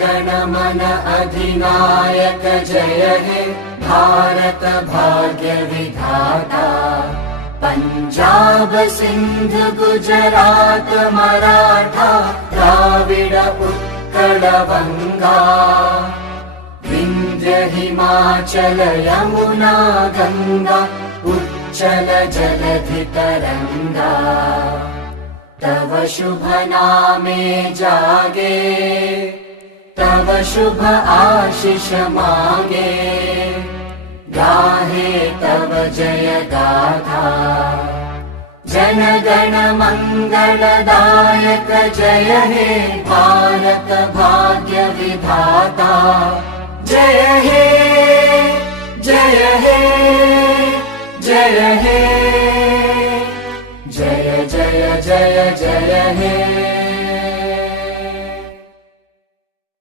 गण मन अधिनायक जय हे भारत भाग्य विधाता। पंजाब सिंध गुजरात मराठा द्राविड उत्कल वंगा। विंध्य हिमाचल यमुना गंगा उच्चल जलधि तरंगा। तव शुभ नामे जागे तव शुभ आशीष मांगे। गाहे तव जय गाथा जन गण मंगलदायक जय हे भारत भाग्य विधाता। जय हे जय हे जय हे जय जय जय जय हे।